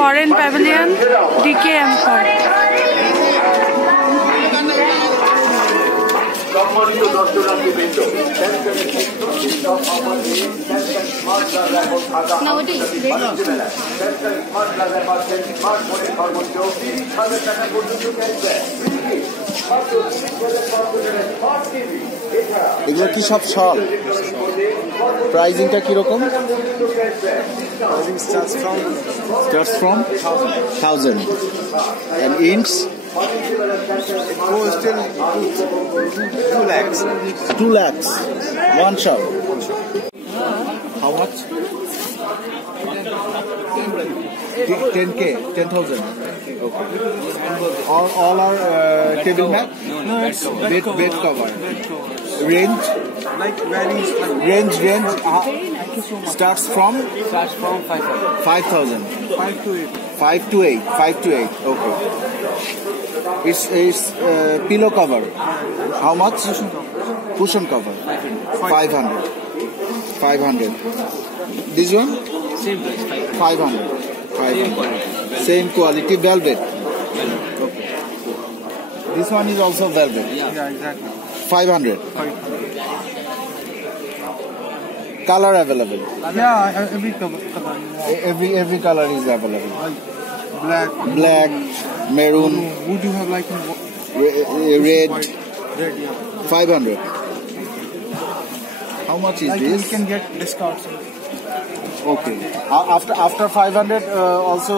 Foreign Pavilion, DKM Court. সম্মানিত দর্শনার্থীবৃন্দ, এগুলো কি সব শল? প্রাইজিংটা কিরকম? Starts from 1000 and inch It goes till 2 lakhs. 2 lakhs. One shot. How much? 10k, 10,000. Okay. All are table mat? No, it's Bed cover. Range? like varies. Range starts from 5,000. 5 to 8. 5 to 8. 5 to 8. Okay. It's pillow cover. How much? Cushion cover. 500. 500. This one? Same price. 500. 500. Same quality velvet. Okay. This one is also velvet. Yeah, exactly. 500. 500. Color available. Yeah, every color. Every color is available. Black. Black, maroon, Would you have like red. white? Red, yeah. 500. How much is Like this? we can get discounts. Okay. After 500 also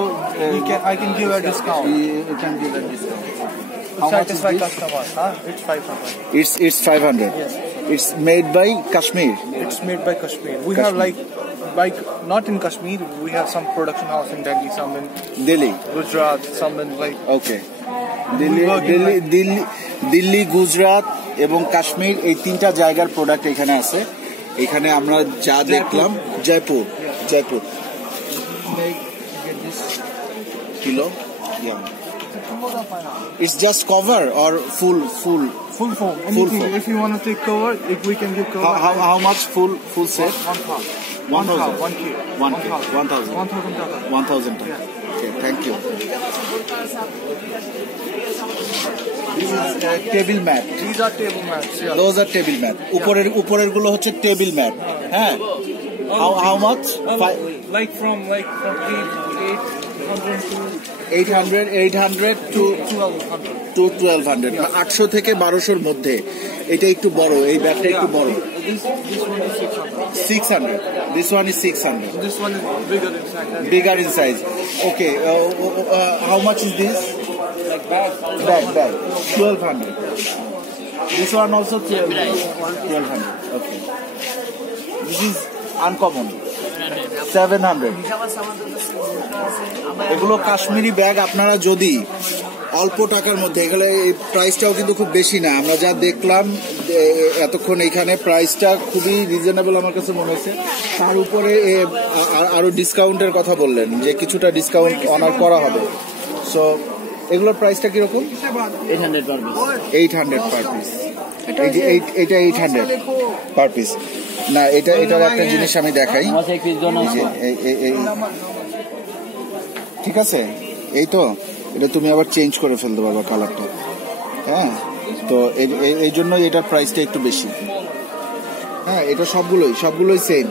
I can give a discount. you can give a discount. How much is Satisfy this? customers, huh? It's 500. It's 500. Yes. It's made by Kashmir. It's made by Kashmir. We Kashmir. have like not in Kashmir. We have some production house in Delhi, some in Delhi. Gujarat, some in like Okay. Delhi work in Delhi Delhi Delhi Gujarat এবং কাশ্মীর এই তিনটা জায়গার product এখানে আছে। এখানে আমরা যা দেখলাম Jaipur Jaipur kilo It's just cover or full full foam. Full Anything. foam. If you want to take cover, if we can give cover. how much full set? 1,000. 1,000. 1K. 1K. 1,000. 1,000 taka. 1,000 টাকা। Okay, thank you. This is table mat. These are table mats. Yeah. Those are table mat. উপরের গুলো হচ্ছে table mat. হ্যাঁ। How much? Like from 800 to 1200 800 থেকে 1200 মধ্যে। এটা একটু বড়, এই ব্যাগটা একটু বড়। This one is 600. 600. This one is 600. This one is bigger in size. Bigger in size. Okay. How much is this? Like bag. Bag. 1200. This one also 1200. Okay. This is uncommon. 700. এগুলো কাশ্মীরি ব্যাগ আপনারা যদি অল্প টাকার মধ্যে, এগুলো প্রাইসটাও কিন্তু খুব বেশি না, আমরা যা দেখলাম এতক্ষণ এখানে প্রাইসটা খুবই রিজনেবল আমার কাছে মনে হচ্ছে। তার উপরে আরো ডিসকাউন্টের কথা বললেন যে কিছুটা ডিসকাউন্ট অনার করা হবে। সো এগুলোর প্রাইসটা কিরকম? 800 per piece. 800 per piece. এটা 800 পার পিস না। এটার একটা জিনিস আমি দেখাই। ঠিক আছে, এই তো এটা তুমি আবার চেঞ্জ করে ফেলতে পারবা কালারটা। হ্যাঁ, তো এই জন্য এটার প্রাইসটা একটু বেশি। হ্যাঁ, এটা সবগুলোই সেম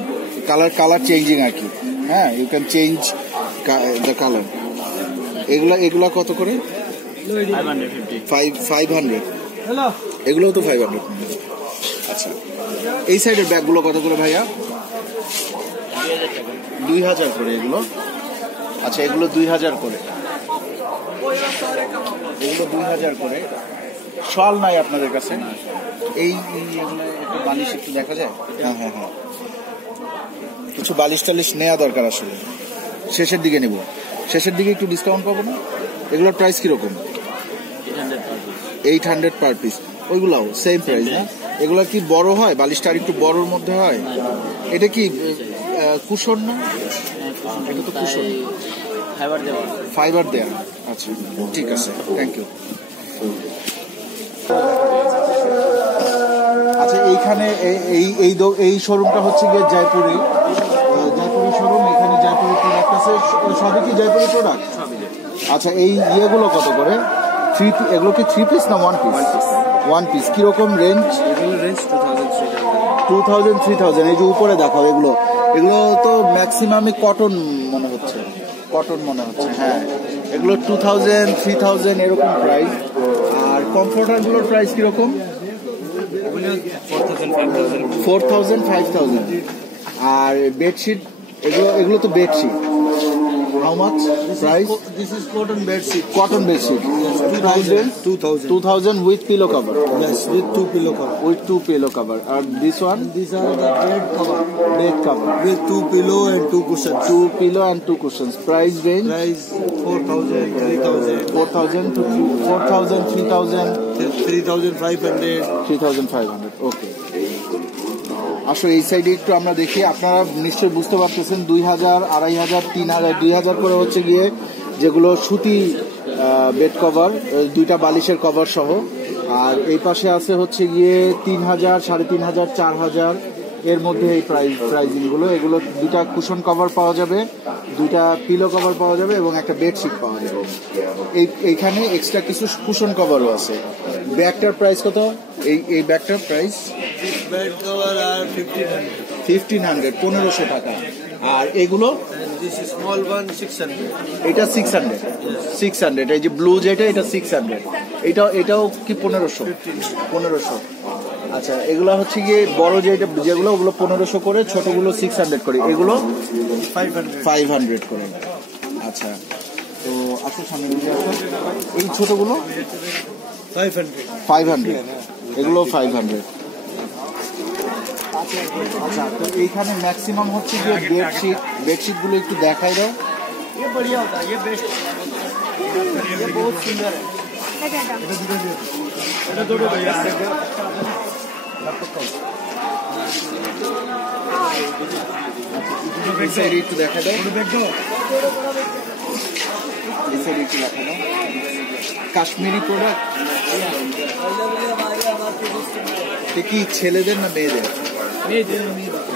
কালার চেঞ্জিং আর কি। হ্যাঁ, you can change the colour. এগুলা কত করে? 500। এগুলোও তো 500। আচ্ছা, এই সাইডের ব্যাগগুলো কত করে ভাইয়া? 2000 করে এগুলো। আচ্ছা, এগুলো 2000 করে। এগুলো 2000 করে। শল নাই আপনাদের কাছে? এই এগুলো একটু বালিশ একটু দেখা যায়? হ্যাঁ, কিছু বালিশ টালিশ নেওয়া দরকার আসলে। শেষের দিকে নিব, শেষের দিকে একটু ডিসকাউন্ট পাবো না? এগুলোর প্রাইস কিরকম? 800 পার পিস। ওইগুলাও সেম প্রাইস না? এগুলো কি বড় হয়? বালিশটা আর একটু বড়র মধ্যে হয়? এটা কি কুশন না? এটা তো কুশন, ফাইবার দেয়া। আচ্ছা, ঠিক আছে, থ্যাংক ইউ। আচ্ছা, এইখানে এই শোরুমটা হচ্ছে গিয়ে জয়পুরি শোরুম। এখানে জয়পুরি প্রোডাক্ট সবই কি জয়পুরি প্রোডাক্ট? আচ্ছা, এই ইয়েগুলো কত করে? এগুলো কি 3 পিস না 1 পিস? 1 পিস। কিরকম রেঞ্জ? এগুলো রেঞ্জ 2000 3000। এই যে উপরে দেখো, এগুলো তো ম্যাক্সিমামই কটন মনে হচ্ছে, হ্যাঁ। এগুলো 2000 3000 এরকম প্রাইস। আর কমফোর্টারগুলোর প্রাইস কিরকম? 4000 5000। আর বেডশিট, এগুলো তো bedsheet. How much price? This is cotton bed sheet. Cotton bedsheet. 2000 with pillow cover. Yes, with 2 pillow cover. With 2 pillow cover. And this one? These are the bed cover. Bed cover. With 2 pillow and 2 cushions. 2 pillow and 2 cushions. Price range? Price 4000, 3000. 4000 to 4000, 3000. 3500. 3500. Okay. আসলে এই সাইডে একটু আমরা দেখি। আপনারা নিশ্চয়ই বুঝতে পারতেছেন 2000, 2500, 3000, 2000 করে হচ্ছে গিয়ে যেগুলো সুতি বেড কভার, 2টা বালিশের কভার সহ। আর এই পাশে আছে হচ্ছে গিয়ে 3000, 3500, 4000 এর মধ্যে এই প্রাইজিং গুলো। এগুলো 2টা কুশন কভার পাওয়া যাবে, 2টা পিলো কভার পাওয়া যাবে এবং একটা বেডশিট পাওয়া যাবে। এইখানে এক্সট্রা কিছু কুশন কভারও আছে। ব্যাগটার প্রাইস কত? এই ব্যাগটার প্রাইস Bed cover are 1500. 1500 টাকা। আর এগুলো? This is small one 600. এটা 600। এই যে ব্লু যেটা, এটা 600। এটাও কি 1500? আচ্ছা, এগুলো হচ্ছে গিয়ে বড় যেগুলো ওগুলো 1500 করে, ছোটগুলো 600 করে, এগুলো 500 করে। আচ্ছা, তো আসো সামনে দিকে আসো। এই ছোটগুলো 500। এগুলো 500। আচ্ছা, তো এইখানে ম্যাক্সিমাম হচ্ছে গিয়ে বেডশিট গুলো একটু দেখাই দাও। ये बढ़िया होता है, ये बेस्ट, ये बहुत सुंदर है। এই সাইডে একটু দেখা দাও। এই সাইডে একটু দেখা দাও। কাশ্মীরি প্রোডাক্ট কি ছেলেদের না মেয়েদের?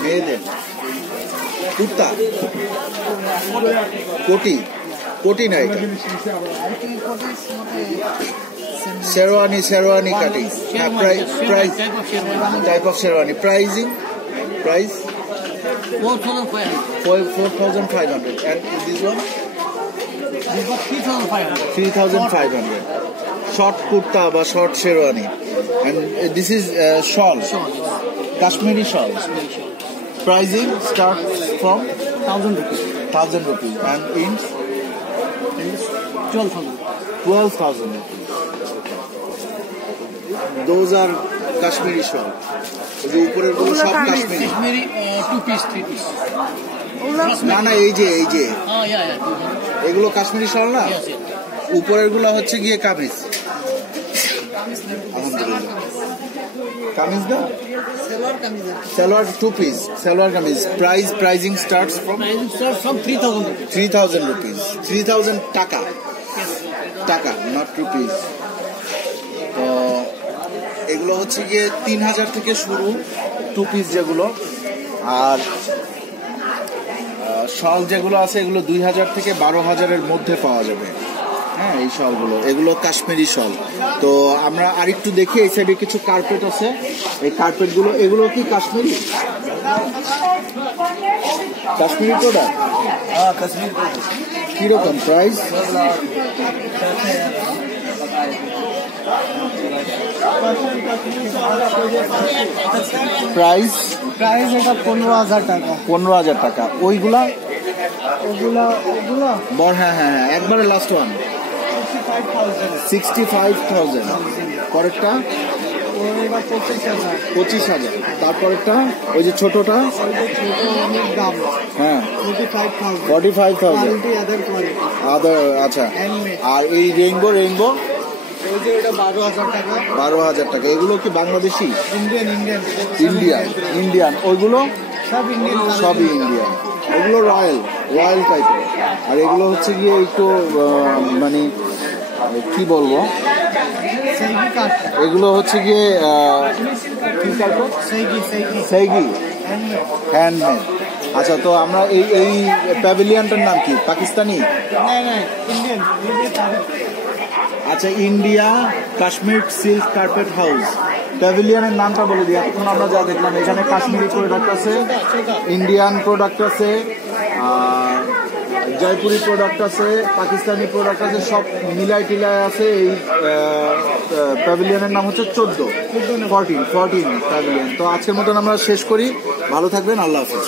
মেয়েদের। কুর্তা, কোটি না এটা? শেরওয়ানি কাটিং। হ্যাঁ, price type of sherwani. Price 4500। and this one 3500। Short kurta বা short sherwani. and this is shawl, Kashmiri shawl. Pricing starts from 1000 rupees and ends 12,000 rupees. Those are Kashmiri shawl. The উপরের গুলো সব কাশ্মীরি। Kashmiri 2 piece, 3 piece. না এই যে এগুলো কাশ্মীরি শাল না? উপরের গুলো হচ্ছে গিয়ে কামিজ। আলহামদুলিল্লাহ। কামিজ না? Salwar 2 piece, salwar kameez. Pricing starts from 3000 rupees। 3000 টাকা, নট রুপিস। তো এগুলো হচ্ছে গিয়ে 3000 থেকে শুরু 2 পিস যেগুলো। আর শাল যেগুলো আছে এগুলো 2000 থেকে 12000 মধ্যে পাওয়া যাবে। হ্যাঁ, এই শালগুলো, এগুলো কাশ্মীরি শাল। তো আমরা আরেকটু দেখি, এই সাইডে কিছু কার্পেট আছে। এই কার্পেটগুলো, এগুলো কি কাশ্মীরি প্রোডাক্ট? हाँ, कश्मीर का কিরকম প্রাইস? প্রাইস এটা 15,000 টাকা। 15,000 টাকা। ওগুলা হ্যাঁ, একবারে লাস্ট ওয়ান 65,000। পরেরটা 25,000। তারপরেরটা ওই যে ছোটটা, হ্যাঁ 45,000। আচ্ছা, আর এই রেইনবো 12,000 টাকা। এগুলো কি বাংলাদেশি? ইন্ডিয়ান। ওইগুলো সবই ইন্ডিয়ান। ওগুলো রয়্যাল টাইপের। আর এগুলো হচ্ছে গিয়ে একটু মানে কি বলবো, এগুলো হচ্ছে গিয়ে কি কার্পেট? সেইগি, হ্যান্ডমেড। আচ্ছা, তো আমরা এই প্যাভিলিয়নটার নাম কি? পাকিস্তানি? नहीं नहीं इंडियन ये আচ্ছা, India Kashmir silk carpet house প্যাভিলিয়নের নামটা বলে দিই। এখন আমরা যা দেখলাম এখানে কাশ্মীরি প্রোডাক্ট আছে, ইন্ডিয়ান প্রোডাক্ট আছে, জয়পুরি প্রোডাক্ট আছে, পাকিস্তানি প্রোডাক্ট আছে, সব মিলাই টিলাই আছে। এই প্যাভিলিয়নের নাম হচ্ছে 14 প্যাভিলিয়ন। তো আজকের মতন আমরা শেষ করি। ভালো থাকবেন, আল্লাহ হাফেজ।